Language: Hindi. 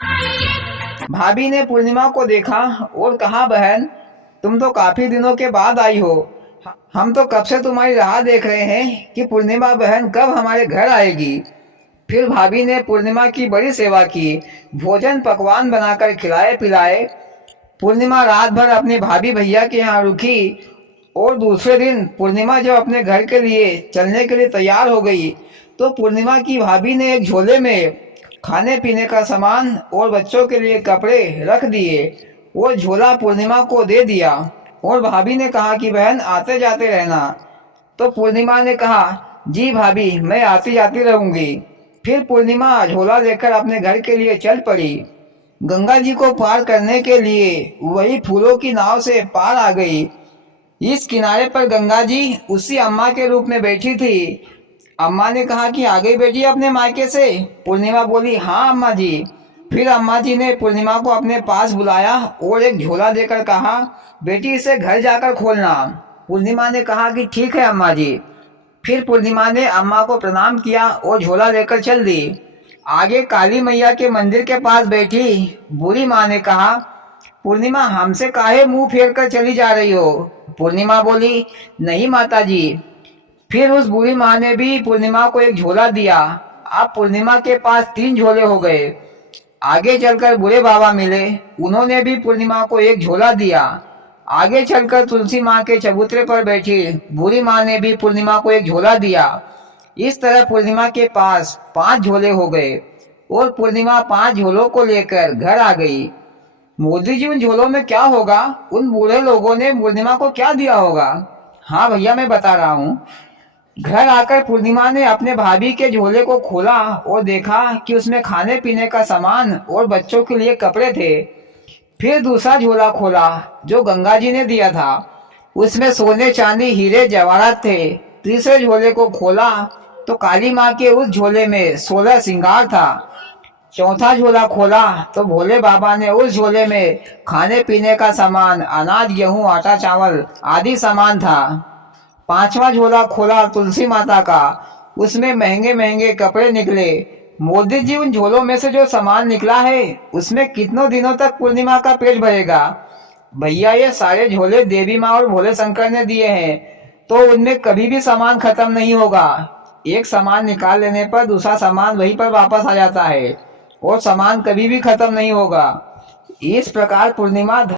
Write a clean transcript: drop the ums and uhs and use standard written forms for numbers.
भाभी ने पूर्णिमा को देखा और कहा, बहन तुम तो काफी दिनों के बाद आई हो। हम तो कब से तुम्हारी राह देख रहे हैं कि पूर्णिमा बहन कब हमारे घर आएगी। फिर भाभी ने पूर्णिमा की बड़ी सेवा की, भोजन पकवान बनाकर खिलाए पिलाए। पूर्णिमा रात भर अपने भाभी भैया के यहाँ रुकी और दूसरे दिन पूर्णिमा जब अपने घर के लिए चलने के लिए तैयार हो गई तो पूर्णिमा की भाभी ने एक झोले में खाने पीने का सामान और बच्चों के लिए कपड़े रख दिए। वो झोला पूर्णिमा को दे दिया और भाभी ने कहा कि बहन आते जाते रहना। तो पूर्णिमा ने कहा, जी भाभी मैं आती जाती रहूंगी। फिर पूर्णिमा झोला लेकर अपने घर के लिए चल पड़ी। गंगा जी को पार करने के लिए वही फूलों की नाव से पार आ गई। इस किनारे पर गंगा जी उसी अम्मा के रूप में बैठी थी। अम्मा ने कहा कि आ गई बेटी अपने मायके से। पूर्णिमा बोली, हाँ अम्मा जी। फिर अम्मा जी ने पूर्णिमा को अपने पास बुलाया और एक झोला देकर कहा, बेटी इसे घर जाकर खोलना। पूर्णिमा ने कहा कि ठीक है अम्मा जी। फिर पूर्णिमा ने अम्मा को प्रणाम किया और झोला लेकर चल दी। आगे काली मैया के मंदिर के पास बैठी बूढ़ी माँ ने कहा, पूर्णिमा हमसे काहे मुंह फेर कर चली जा रही हो। पूर्णिमा बोली, नहीं माता जी। फिर उस बूढ़ी माँ ने भी पूर्णिमा को एक झोला दिया। अब पूर्णिमा के पास 3 झोले हो गए। आगे चलकर बूढ़े बाबा मिले, उन्होंने भी पूर्णिमा को एक झोला दिया। आगे चलकर तुलसी माँ के चबूतरे पर बैठी बूढ़ी माँ ने भी पूर्णिमा को एक झोला दिया। इस तरह पूर्णिमा के पास 5 झोले हो गए और पूर्णिमा 5 झोलों को लेकर घर आ गई। मोदी जी उन झोलों में क्या होगा, उन बूढ़े लोगों ने पूर्णिमा को क्या दिया होगा। हाँ भैया मैं बता रहा हूँ। घर आकर पूर्णिमा ने अपने भाभी के झोले को खोला और देखा कि उसमें खाने पीने का सामान और बच्चों के लिए कपड़े थे। फिर दूसरा झोला खोला जो गंगा जी ने दिया था, उसमें सोने चांदी हीरे जवाहरात थे। तीसरे झोले को खोला तो काली माँ के उस झोले में 16 श्रृंगार था। चौथा झोला खोला तो भोले बाबा ने उस झोले में खाने पीने का सामान, अनाज गेहूं आटा चावल आदि सामान था। पांचवा झोला खोला तुलसी माता का, उसमें महंगे महंगे कपड़े निकले। मोदी जी उन झोलों में से जो सामान निकला है उसमें कितनों दिनों तक पूर्णिमा का पेट भरेगा। भैया ये सारे झोले देवी माँ और भोले शंकर ने दिए हैं तो उनमें कभी भी सामान खत्म नहीं होगा। एक सामान निकाल लेने पर दूसरा सामान वहीं पर वापस आ जाता है और सामान कभी भी खत्म नहीं होगा। इस प्रकार पूर्णिमा